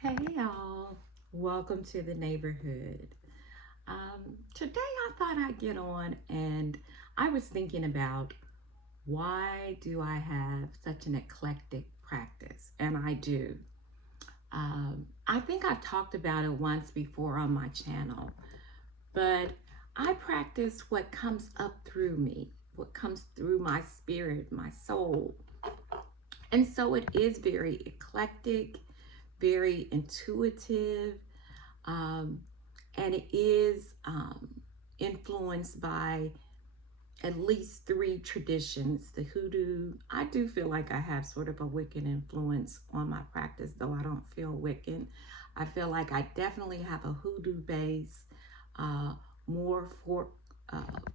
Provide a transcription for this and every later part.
Hey y'all, welcome to the neighborhood. Today I thought I'd get on and I was thinking about why do I have such an eclectic practice? And I do. I think I've talked about it once before on my channel, but I practice what comes up through me, what comes through my spirit, my soul. And so it is very eclectic, very intuitive, um, and it is influenced by at least three traditions. The hoodoo, I do feel like I have sort of a Wiccan influence on my practice, though I don't feel Wiccan. I feel like I definitely have a hoodoo base, uh, more for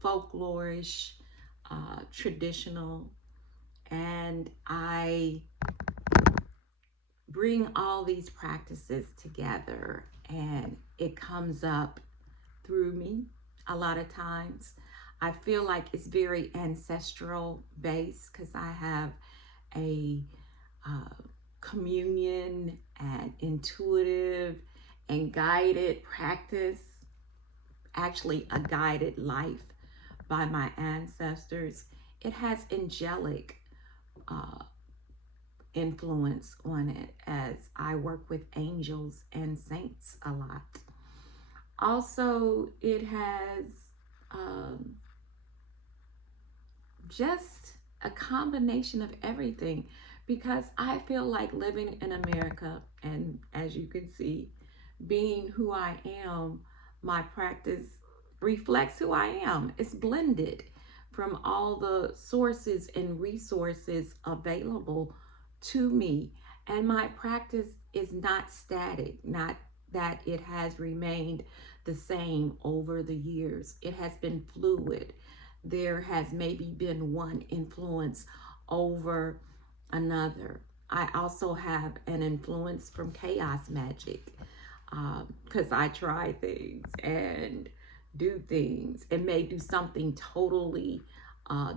folklorish, traditional, and I bring all these practices together and it comes up through me a lot of times. I feel like it's very ancestral based because I have a uh, communion and intuitive and guided practice, actually, a guided life by my ancestors. It has angelic uh, influence on it as I work with angels and saints a lot. Also, it has um, just a combination of everything because I feel like living in America, and as you can see, being who I am, my practice reflects who I am. It's blended from all the sources and resources available to me. And my practice is not static, not that it has remained the same over the years. It has been fluid. There has maybe been one influence over another. I also have an influence from chaos magic because I try things and do things and may do something totally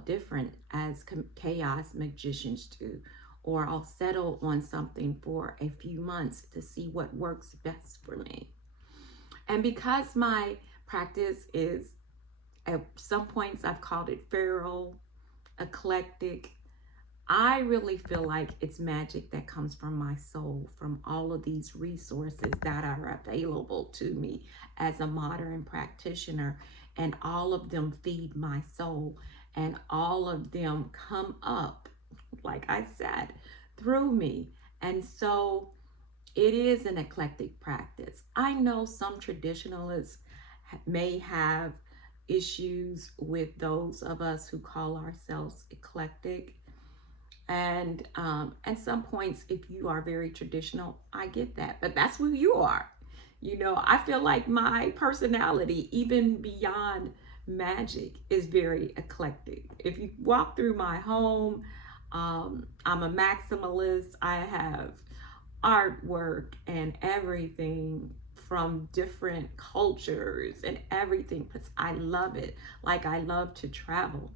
different as chaos magicians do. Or I'll settle on something for a few months to see what works best for me. And because my practice is, at some points, I've called it feral, eclectic, I really feel like it's magic that comes from my soul, from all of these resources that are available to me as a modern practitioner. And all of them feed my soul, and all of them come up, like I said, through me. And so it is an eclectic practice. I know some traditionalists may have issues with those of us who call ourselves eclectic, and at some points, if you are very traditional, I get that, but that's who you are. I feel like my personality, even beyond magic, is very eclectic. If you walk through my home, I'm a maximalist. I have artwork and everything from different cultures and everything because I love it. Like, I love to travel.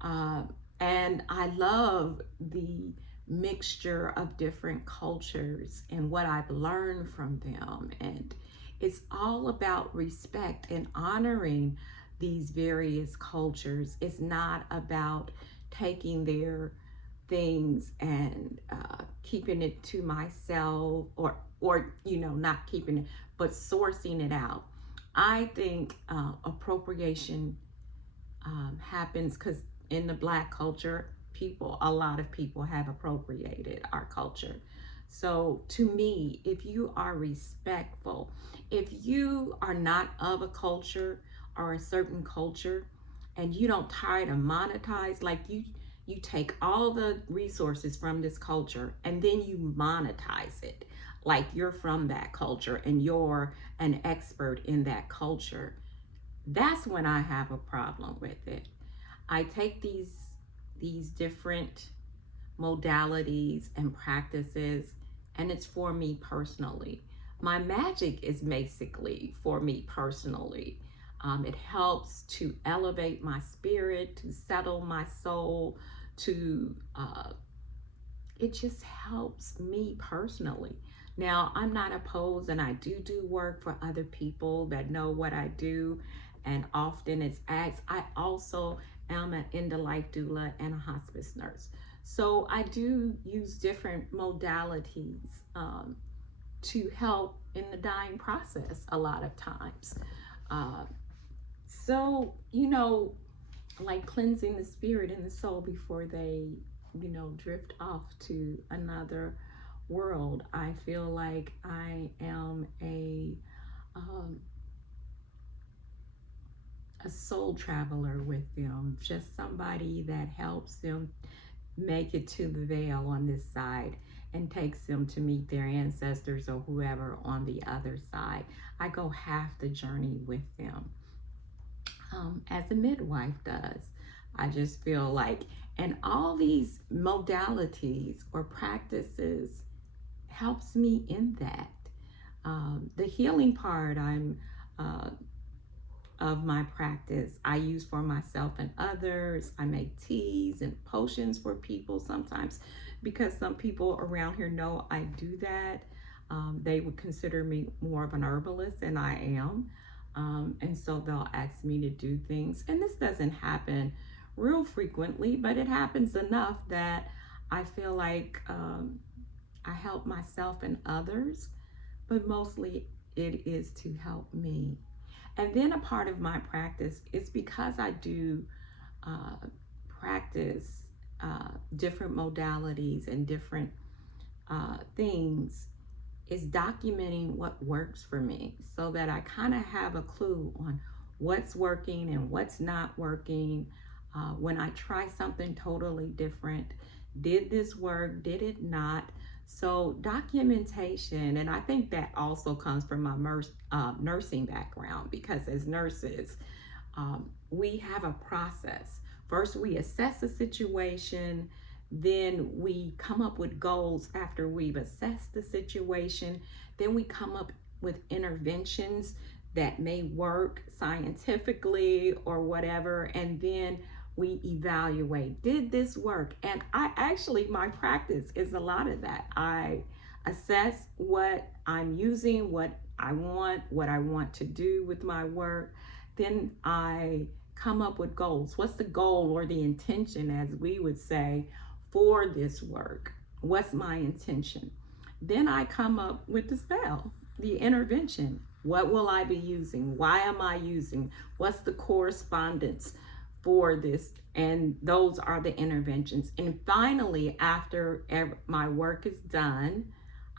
Uh, and I love the mixture of different cultures and what I've learned from them. And it's all about respect and honoring these various cultures. It's not about taking their things and keeping it to myself, or not keeping it, but sourcing it out. I think appropriation happens because in the Black culture, a lot of people have appropriated our culture. So to me, if you are respectful, if you are not of a culture or a certain culture, and you don't try to monetize, like you take all the resources from this culture and then you monetize it, like you're from that culture and you're an expert in that culture, that's when I have a problem with it. I take these different modalities and practices, and it's for me personally. My magic is basically for me personally. It helps to elevate my spirit, to settle my soul, to it just helps me personally Now, I'm not opposed, and I do work for other people that know what I do, and often it's asked. I also am an end of life doula and a hospice nurse. So I do use different modalities to help in the dying process a lot of times. Uh, so, like cleansing the spirit and the soul before they, drift off to another world. I feel like I am um, a soul traveler with them, just somebody that helps them make it to the veil on this side and takes them to meet their ancestors or whoever on the other side. I go half the journey with them, as a midwife does. I just feel like, and all these modalities or practices helps me in that. The healing part, uh, of my practice, I use for myself and others. I make teas and potions for people sometimes because some people around here know I do that. They would consider me more of an herbalist than I am. And so they'll ask me to do things. And this doesn't happen real frequently, but it happens enough that I feel like I help myself and others, but mostly it is to help me. And then a part of my practice is because I do uh, practice different modalities and different things, is documenting what works for me so that I kind of have a clue on what's working and what's not working. When I try something totally different, did this work? Did it not? So documentation, and I think that also comes from my nursing background, because as nurses, we have a process. First, we assess a situation, then we come up with goals after we've assessed the situation, then we come up with interventions that may work scientifically or whatever, and then we evaluate, did this work? And I actually, my practice is a lot of that. I assess what I'm using, what I want to do with my work. Then I come up with goals. What's the goal or the intention, as we would say, for this work? What's my intention? Then I come up with the spell, the intervention. What will I be using? Why am I using? What's the correspondence for this? And those are the interventions. And finally, after my work is done,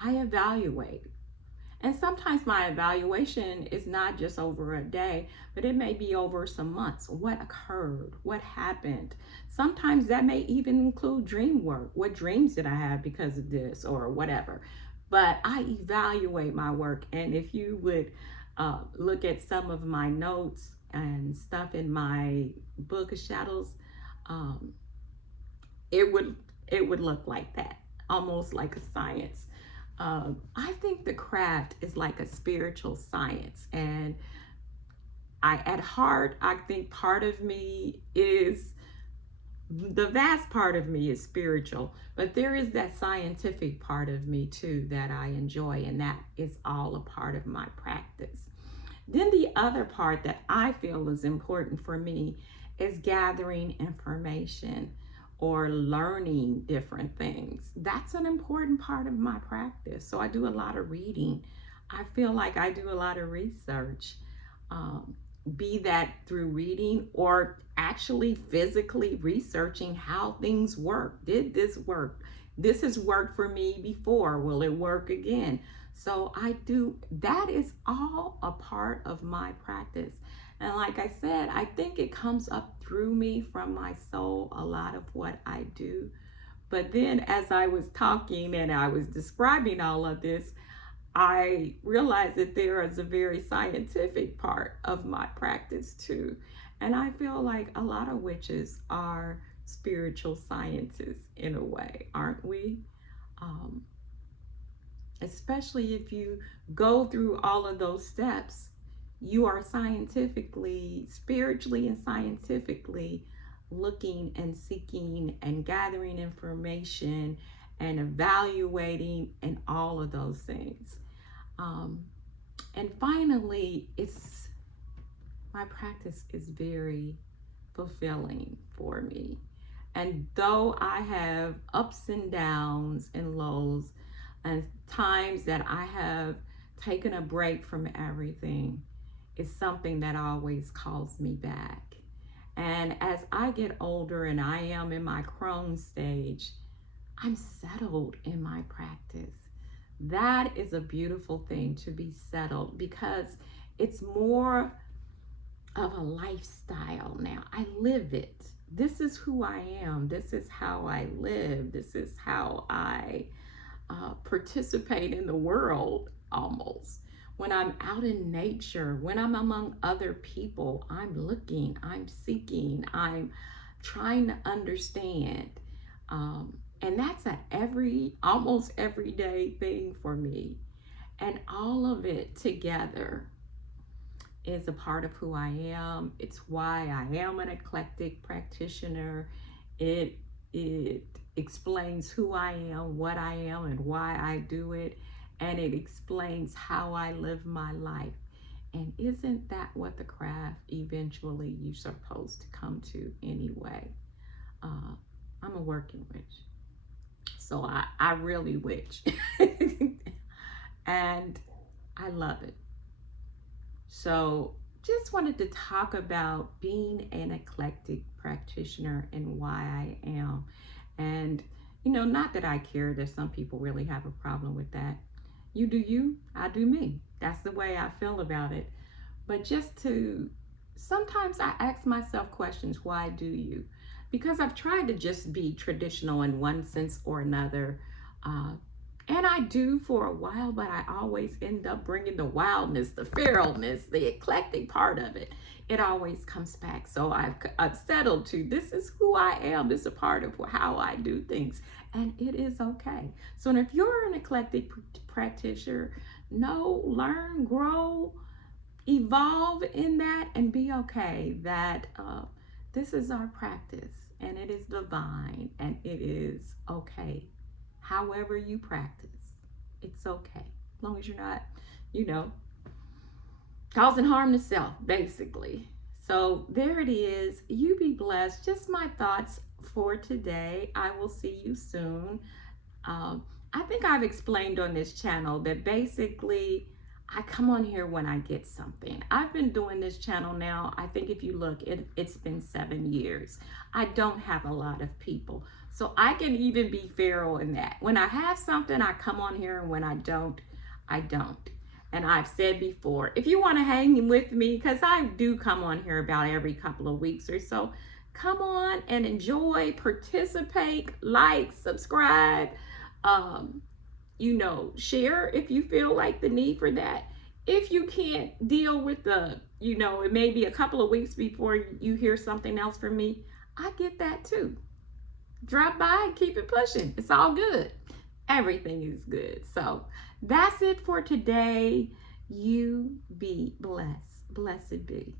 I evaluate. And sometimes my evaluation is not just over a day, but it may be over some months. What occurred? What happened? Sometimes that may even include dream work. What dreams did I have because of this or whatever? But I evaluate my work. And if you would look at some of my notes and stuff in my book of shadows, um, it would look like that, almost like a science. I think the craft is like a spiritual science, and at heart, I think part of me is, the vast part of me is spiritual, but there is that scientific part of me too that I enjoy, and that is all a part of my practice. Then the other part that I feel is important for me is gathering information or learning different things. That's an important part of my practice. So I do a lot of reading. I feel like I do a lot of research, um, be that through reading or actually physically researching how things work. Did this work? This has worked for me before. Will it work again? So I do, that is all a part of my practice. And like I said, I think it comes up through me from my soul, a lot of what I do. But then as I was talking and I was describing all of this, I realized that there is a very scientific part of my practice too. And I feel like a lot of witches are spiritual scientists in a way, aren't we? Um, Especially if you go through all of those steps, you are scientifically, spiritually, and scientifically looking and seeking and gathering information and evaluating and all of those things. And finally, it's my practice is very fulfilling for me. And though I have ups and downs and lows and times that I have taken a break from everything, it's something that always calls me back. And as I get older and I am in my crone stage, I'm settled in my practice. That is a beautiful thing, to be settled, because it's more of a lifestyle now. I live it. This is who I am. This is how I live. This is how I participate in the world almost. When I'm out in nature, when I'm among other people, I'm looking, I'm seeking, I'm trying to understand. And that's almost everyday thing for me. And all of it together is a part of who I am. It's why I am an eclectic practitioner. It explains who I am, what I am, and why I do it. And it explains how I live my life. And isn't that what the craft eventually you're supposed to come to anyway? I'm a working witch. So I really witch. And I love it. So just wanted to talk about being an eclectic practitioner and why I am. And, not that I care that some people really have a problem with that. You do you, I do me. That's the way I feel about it. But sometimes I ask myself questions, why do you? Because I've tried to just be traditional in one sense or another. And I do for a while, but I always end up bringing the wildness, the feralness, the eclectic part of it. It always comes back. So I've settled to, this is who I am. This is a part of how I do things. And it is okay. So if you're an eclectic practitioner, learn, grow, evolve in that, and be okay that this is our practice and it is divine and it is okay. However you practice, it's okay. As long as you're not, causing harm to self, basically. So there it is. You be blessed. Just my thoughts for today. I will see you soon. I think I've explained on this channel that basically I come on here when I get something. I've been doing this channel now, I think if you look, it's been 7 years. I don't have a lot of people. So I can even be feral in that. When I have something, I come on here, and when I don't, I don't. And I've said before, if you want to hang with me, because I do come on here about every couple of weeks or so, come on and enjoy, participate, like, subscribe, share if you feel like the need for that. If you can't deal with it may be a couple of weeks before you hear something else from me, I get that too. Drop by and keep it pushing. It's all good. Everything is good. So that's it for today. You be blessed. Blessed be.